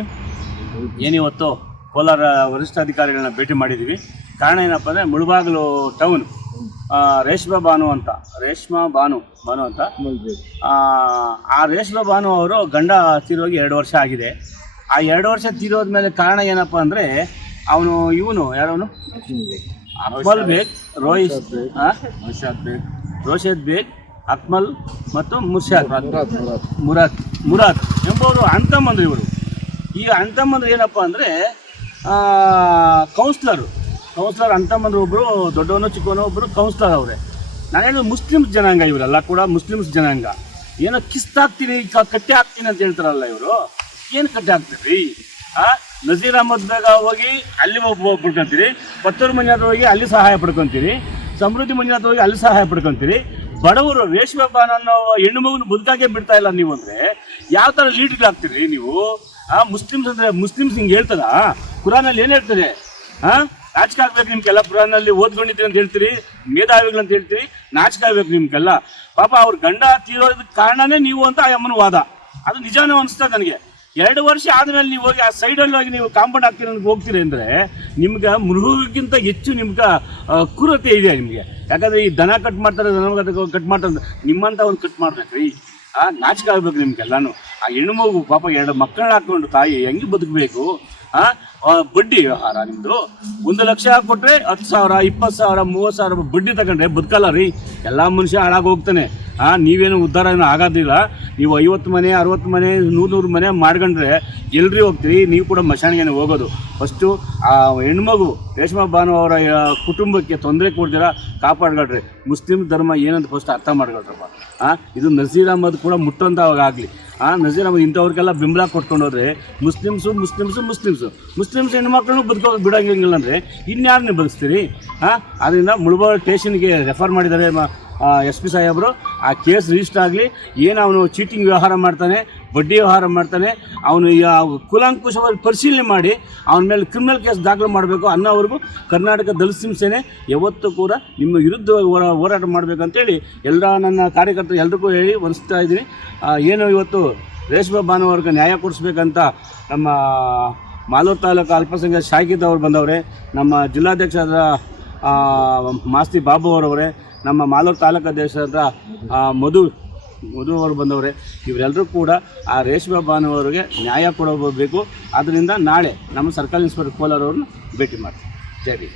ಮಾಡಿದ್ದೀವಿ. ಏನಿವತ್ತು ಕೋಲಾರ ವರಿಷ್ಠ ಅಧಿಕಾರಿಗಳನ್ನ ಭೇಟಿ ಮಾಡಿದ್ದೀವಿ. ಕಾರಣ ಏನಪ್ಪ ಅಂದರೆ ಮುಳುಬಾಗಿಲು ಟೌನ್ ರೇಷ್ಮಾ ಬಾನು ಅಂತ ರೇಷ್ಮಾ ಬಾನು ಬಾನು ಅಂತ. ಆ, ಆ ರೇಷ್ಮಾ ಬಾನು ಅವರು ಗಂಡ ತೀರೋಗಿ ಎರಡು ವರ್ಷ ಆಗಿದೆ. ಆ ಎರಡು ವರ್ಷ ತೀರೋದ ಮೇಲೆ ಕಾರಣ ಏನಪ್ಪ ಅಂದರೆ ಅವನು ಇವನು ಯಾರವನು? ಅಕ್ಮಲ್ ಬೇಗ್ ರೋಹಿತ್ ಬೇಗ್ ರೋಷದ್ ಬೇಗ್ ಅಕ್ಮಲ್ ಮತ್ತು ಮುರ್ಷಾದ್. ಮುರಾದ್ ಮುರಾದ್. ಎಂಬುವರು ಅಣ್ತಮ್ಮಂದ್ರು ಇವರು. ಈಗ ಅಣ್ತಮ್ಮಂದ್ರು ಏನಪ್ಪ ಅಂದರೆ ಕೌನ್ಸ್ಲರು ಕೌನ್ಸ್ಲರ್ ಅಣ್ತಮ್ಮಂದ್ರು ಒಬ್ಬರು ದೊಡ್ಡವನು ಚಿಕ್ಕವನು ಒಬ್ಬರು ಕೌನ್ಸ್ಲರ್ ಅವರೇ. ನಾನು ಹೇಳೋದು ಮುಸ್ಲಿಮ್ಸ್ ಜನಾಂಗ ಇವರೆಲ್ಲ ಕೂಡ ಮುಸ್ಲಿಮ್ಸ್ ಜನಾಂಗ. ಏನೋ ಕಿಸ್ತಾಕ್ತೀನಿ ಕಟ್ಟೆ ಹಾಕ್ತೀನಿ ಅಂತ ಹೇಳ್ತಾರಲ್ಲ ಇವರು. ಏನು ಕಟ್ಟೆ ಹಾಕ್ತೀರಿ ಆ, ನಜೀರ್ ಅಹಮದ್ ಬೇಗ ಹೋಗಿ ಅಲ್ಲಿ ಪಡ್ಕೊಂತೀರಿ. ಪತ್ತೂರು ಮಂಜುನಾಥ್ ಹೋಗಿ ಅಲ್ಲಿ ಸಹಾಯ ಪಡ್ಕೊಂತೀರಿ. ಸಮೃದ್ಧಿ ಮಂಜುನಾಥ್ ಹೋಗಿ ಅಲ್ಲಿ ಸಹಾಯ ಪಡ್ಕೊಂತೀರಿ. ಬಡವರು ರೇಷ್ಮೆ ಅನ್ನೋ ಹೆಣ್ಣು ಮಗುನ ಬದುಕಾಗೆ ಬಿಡ್ತಾ ಇಲ್ಲ ನೀವು ಅಂದ್ರೆ ಯಾವ ತರ ಲೀಡ್ಗಳು ಆಗ್ತೀರಿ ನೀವು? ಆ, ಮುಸ್ಲಿಮ್ಸ್ ಅಂದ್ರೆ ಮುಸ್ಲಿಮ್ಸ್ ಹಿಂಗೆ ಹೇಳ್ತದ? ಕುರಾನಲ್ಲಿ ಏನು ಹೇಳ್ತದೆ? ಆ, ನಾಚಿಕೆ ಆಗ್ಬೇಕು ನಿಮ್ಗೆಲ್ಲ, ಕುರಾನಲ್ಲಿ ಓದ್ಕೊಂಡಿದ್ರಿ ಅಂತ ಹೇಳ್ತೀರಿ, ಮೇಧಾವಿಗಳು ಅಂತ ಹೇಳ್ತೀರಿ, ನಾಚಿಕೆ ಆಗ್ಬೇಕು ನಿಮ್ಗೆಲ್ಲ. ಪಾಪ ಅವ್ರ ಗಂಡ ತೀರೋದಕ್ಕೆ ಕಾರಣನೇ ನೀವು ಅಂತ ಆ ಅಮ್ಮನ ವಾದ. ಅದು ನಿಜಾನೂ ಅನಿಸ್ತದೆ ನನಗೆ. ಎರಡು ವರ್ಷ ಆದಮೇಲೆ ನೀವು ಹೋಗಿ ಆ ಸೈಡಲ್ಲಿ ಹೋಗಿ ನೀವು ಕಾಂಪೌಂಡ್ ಹಾಕ್ತೀರ ಹೋಗ್ತೀರಿ ಅಂದರೆ ನಿಮ್ಗೆ ಮೃಗಕ್ಕಿಂತ ಹೆಚ್ಚು ನಿಮ್ಗೆ ಕುರತೆ ಇದೆ ನಿಮಗೆ. ಯಾಕಂದರೆ ಈ ದನ ಕಟ್ ಮಾಡ್ತಾರೆ, ದನ ಕಟ್ ಮಾಡ್ತಾರೆ, ನಿಮ್ಮಂತ ಒಂದು ಕಟ್ ಮಾಡ್ಬೇಕು. ರೀ ಆ, ನಾಚಿಕೆ ಆಗ್ಬೇಕು ನಿಮ್ಗೆಲ್ಲಾನು. ಆ ಹೆಣ್ಣು ಮಗು ಪಾಪ ಎರಡು ಮಕ್ಕಳನ್ನ ಹಾಕೊಂಡು ತಾಯಿ ಹೆಂಗೆ ಬದುಕಬೇಕು? ಆ ಬಡ್ಡಿ ವ್ಯವಹಾರ ನಿಮ್ಮದು ಒಂದು ಲಕ್ಷ ಕೊಟ್ಟರೆ ಹತ್ತು ಸಾವಿರ, ಇಪ್ಪತ್ತು ಸಾವಿರ, ಮೂವತ್ತು ಸಾವಿರ ಬಡ್ಡಿ ತಗೊಂಡ್ರೆ ಬದುಕಲ್ಲ ರೀ. ಎಲ್ಲ ಮನುಷ್ಯ ಹಾಳಾಗಿ ಹೋಗ್ತಾನೆ. ನೀವೇನು ಉದ್ಧಾರ ಏನು ಆಗೋದಿಲ್ಲ. ನೀವು ಐವತ್ತು ಮನೆ, ಅರವತ್ತು ಮನೆ, ನೂರು ನೂರು ಮನೆ ಮಾಡ್ಕೊಂಡ್ರೆ ಎಲ್ರಿ ಹೋಗ್ತೀರಿ, ನೀವು ಕೂಡ ಮಶಾನಿಗೆ ಹೋಗೋದು. ಫಸ್ಟು ಆ ಹೆಣ್ಮಗು ರೇಷ್ಮಾ ಭಾನು ಅವರ ಕುಟುಂಬಕ್ಕೆ ತೊಂದರೆ ಕೊಡ್ತೀರಾ ಕಾಪಾಡ್ಕೊಳ್ರಿ. ಮುಸ್ಲಿಂ ಧರ್ಮ ಏನಂತ ಫಸ್ಟ್ ಅರ್ಥ ಮಾಡ್ಕೊಳ್ರಪ್ಪ. ಹಾಂ ಇದು ನಜೀರ್ ಅಹಮದ್ ಕೂಡ ಮುಟ್ಟಂತವಾಗಲಿ ಆ, ನಜೀರ್ ಅಹಮದ್ ಇಂಥವ್ರಿಗೆಲ್ಲ ಬೆಂಬಲ ಕೊಟ್ಕೊಂಡು ಹೋದ್ರೆ ಮುಸ್ಲಿಮ್ಸು ಮುಸ್ಲಿಮ್ಸು ಮುಸ್ಲಿಮ್ಸು. ಮುಸ್ಲಿಮ್ಸ್ ಹೆಣ್ಮಕ್ಳು ಬದುಕೋ, ಬಿಡೋಂಗಿಲ್ಲ ಅಂದರೆ ಇನ್ಯಾರನ್ನೇ ಬದುಕ್ತೀರಿ ಹಾಂ ಅದರಿಂದ ಮುಳುಬಾಗ ಸ್ಟೇಷನ್ಗೆ ರೆಫರ್ ಮಾಡಿದ್ದಾರೆ ಎಸ್ ಪಿ ಸಾಹೇಬರು, ಆ ಕೇಸ್ ರಿಜಿಸ್ಟರ್ ಆಗಲಿ, ಏನು ಅವನು ಚೀಟಿಂಗ್ ವ್ಯವಹಾರ ಮಾಡ್ತಾನೆ, ಬಡ್ಡಿ ವ್ಯವಹಾರ ಮಾಡ್ತಾನೆ, ಅವನು ಕುಲಾಂಕುಶವಾಗಿ ಪರಿಶೀಲನೆ ಮಾಡಿ, ಅವನ ಮೇಲೆ ಕ್ರಿಮಿನಲ್ ಕೇಸ್ ದಾಖಲು ಮಾಡಬೇಕು ಅನ್ನೋವರೆಗೂ ಕರ್ನಾಟಕ ದಲಿತ ಸೇನೆ ಯಾವತ್ತೂ ಕೂಡ ನಿಮ್ಮ ವಿರುದ್ಧವಾಗಿ ಹೋರಾ, ಹೋರಾಟ ಮಾಡಬೇಕಂತೇಳಿ ಎಲ್ಲ ನನ್ನ ಕಾರ್ಯಕರ್ತರು ಎಲ್ರಿಗೂ ಹೇಳಿ ವರ್ಸ್ತಾ ಇದ್ದೀನಿ. ಏನು ಇವತ್ತು ರೇಷ್ಮೆ ಭಾನುವಾರಕ್ಕೆ ನ್ಯಾಯ ಕೊಡಿಸ್ಬೇಕಂತ ನಮ್ಮ ಮಾಲೂರು ತಾಲೂಕು ಅಲ್ಪಸಂಖ್ಯಾತ ಶಾಖಿತ್ ಬಂದವರೇ, ನಮ್ಮ ಜಿಲ್ಲಾಧ್ಯಕ್ಷರಾದ ಮಾಸ್ತಿ ಬಾಬು ಅವರವರೇ ನಮ್ಮ ಮಾಲೂರು ತಾಲೂಕು ಅಧ್ಯಕ್ಷರಾದ ಮಧು ಮಧು ಅವರು ಬಂದವರೇ. ಇವರೆಲ್ಲರೂ ಕೂಡ ಆ ರೇಷ್ಮೆ ಭಾನುವರಿಗೆ ನ್ಯಾಯ ಕೊಡಬೇಕು. ಆದ್ದರಿಂದ ನಾಳೆ ನಮ್ಮ ಸರ್ಕಲ್ ಇನ್ಸ್ಪೆಕ್ಟರ್ ಕೋಲಾರವ್ರನ್ನ ಭೇಟಿ ಮಾಡ್ತೀವಿ. ಜೈ.